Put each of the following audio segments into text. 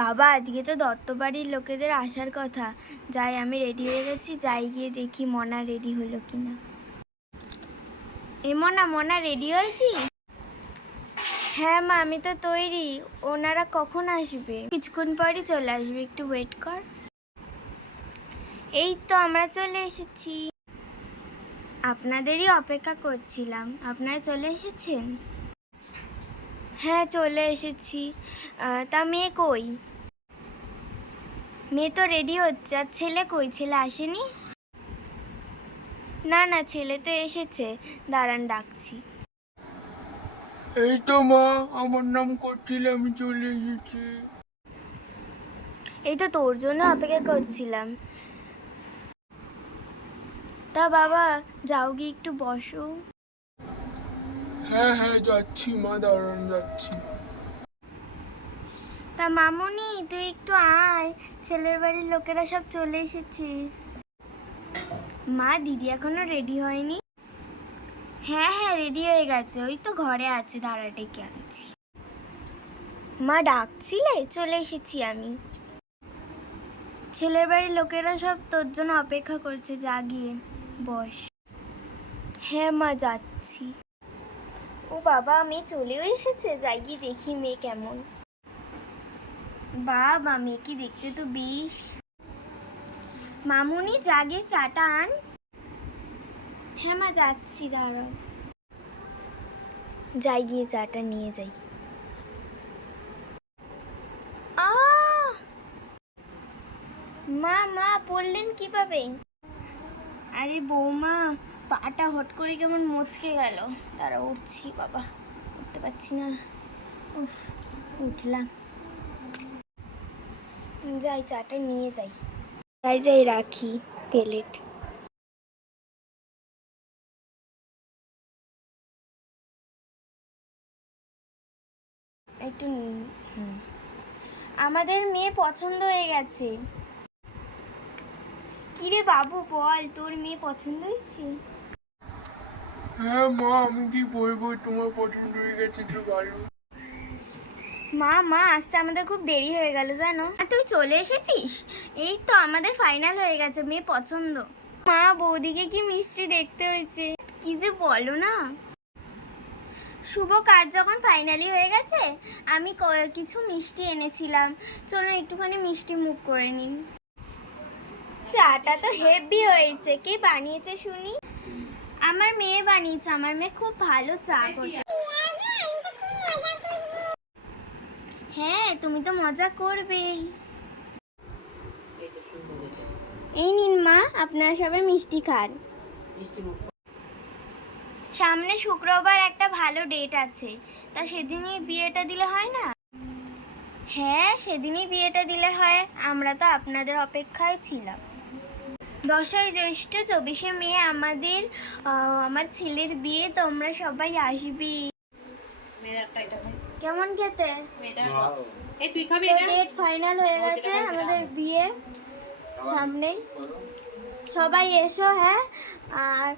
বাবা, আজকে তো দত্তবাড়ির লোকেদের আসার কথা। যাই, আমি রেডি হয়ে গেছি। যাই গিয়ে দেখি মনা রেডি হলো কিনা। এ মনা মনা রেডি হয়েছি? হ্যাঁ মা, আমি তো তৈরি। ওনারা কখন আসবে? কিছুক্ষণ পরই চলে আসবে। একটু ওয়েট কর। এই তো আমরা চলে এসেছি। আপনাদেরই অপেক্ষা করছিলাম। আপনারা চলে এসেছেন? হ্যাঁ চলে এসেছি। তা মেয়ে কই? মেয়ে তো রেডি হচ্ছে। আর ছেলে কই? ছেলে আসেনি? না না ছেলে তো এসেছে। দাঁড়ান ডাকছি। এই তো মা আমার নাম করছিলে আমি চলে এসেছি। এই তো তোর জন্য অপেক্ষা করছিলাম। তা বাবা যাও গিয়ে একটু বসো। হ্যাঁ হ্যাঁ যাচ্ছি, মা দাঁড়ান যাচ্ছি। তা মামুনি, তুই একটু আয়, ছেলের বাড়ির লোকেরা সব চলে এসেছে। মা, দিদি এখনও রেডি হয়নি? হ্যাঁ হ্যাঁ রেডি হয়ে গেছে, ওই তো ঘরে আছে, দাঁড়া আনছি। মা, ডাকছিলে? চলে এসেছি আমি। ছেলের বাড়ির লোকেরা সব তোর জন্য অপেক্ষা করছে, যা গিয়ে বস। হ্যাঁ মা, যাচ্ছি। বাবা মেয়ে চলেও এসেছে। যাই গিয়ে দেখি মেয়ে কেমন। বাবা মেয়ে কি দেখতে তো বেশ। মামুনি, জাগে চাটা আন। হ্যাঁ যাচ্ছি, দাঁড়াও। যাই গিয়ে চাটা নিয়ে যাই! মা মা, পড়লেন কীভাবে? আরে বৌমা পাটা হট করে কেমন মচকে গেল। তারা উঠছি, বাবা। উঠতে পারছি না। উফ, উঠলাম। যাই, চাটা নিয়ে যাই। যাই যাই, রাখি, প্লেট। একটু। আমাদের মেয়ে পছন্দ হয়ে গেছে। কিরে বাবু, বল, তোর মেয়ে পছন্দ হয়েছে? হ্যাঁ মা, আমি কি বলব? তোমার পছন্দ হয়ে গেছে তো ভালো। মা মা, আসতে আমাদের খুব দেরি হয়ে গেল, জানো? আর তুই চলে এসেছিস? এই তো আমাদের ফাইনাল হয়ে গেছে, মেয়ে পছন্দ। মা, বৌদিকে কি মিষ্টি দেখতে হয়েছে? কি যে বলো না? শুভ কাজ যখন ফাইনালি হয়ে গেছে, আমি কিছু মিষ্টি এনেছিলাম। চলুন একটুখানি মিষ্টি মুখ করে নিন চাটা তো হেভি হয়েছে। কে বানিয়েছে শুনি? আমার মেয়ে বানিয়েছে, আমার মেয়ে খুব ভালো চা হ্যাঁ তুমি তো মজা করবেই। এই নিন মা, আপনারা সবাই মিষ্টি খান। সামনে শুক্রবার একটা ভালো ডেট আছে। তা সেদিনই বিয়েটা দিলে হয় না? হ্যাঁ সেদিনই বিয়েটা দিলে হয়। আমরা তো আপনাদের অপেক্ষায় ছিলাম। দশই জ্যৈষ্ঠ চব্বিশে মে আমাদের আমার ছেলের বিয়ে তোমরা সবাই আসবি। কেমন খেতে? এই তুই খাবি এটা? ডেট ফাইনাল হয়ে গেছে আমাদের বিয়ে। সামনেই। সবাই এসো হ্যাঁ। আর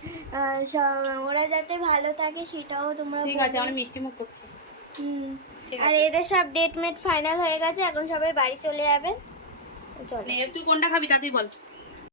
ওরা যাতে ভালো থাকে সেটাও তোমরা ঠিক আছে। আমরা মিষ্টি মুখ করছি। হুম। আর এদের সব ডেট মেট ফাইনাল হয়ে গেছে এখন সবাই বাড়ি চলে যাবে। চলে। তুই কোনটা খাবি তাতেই বল।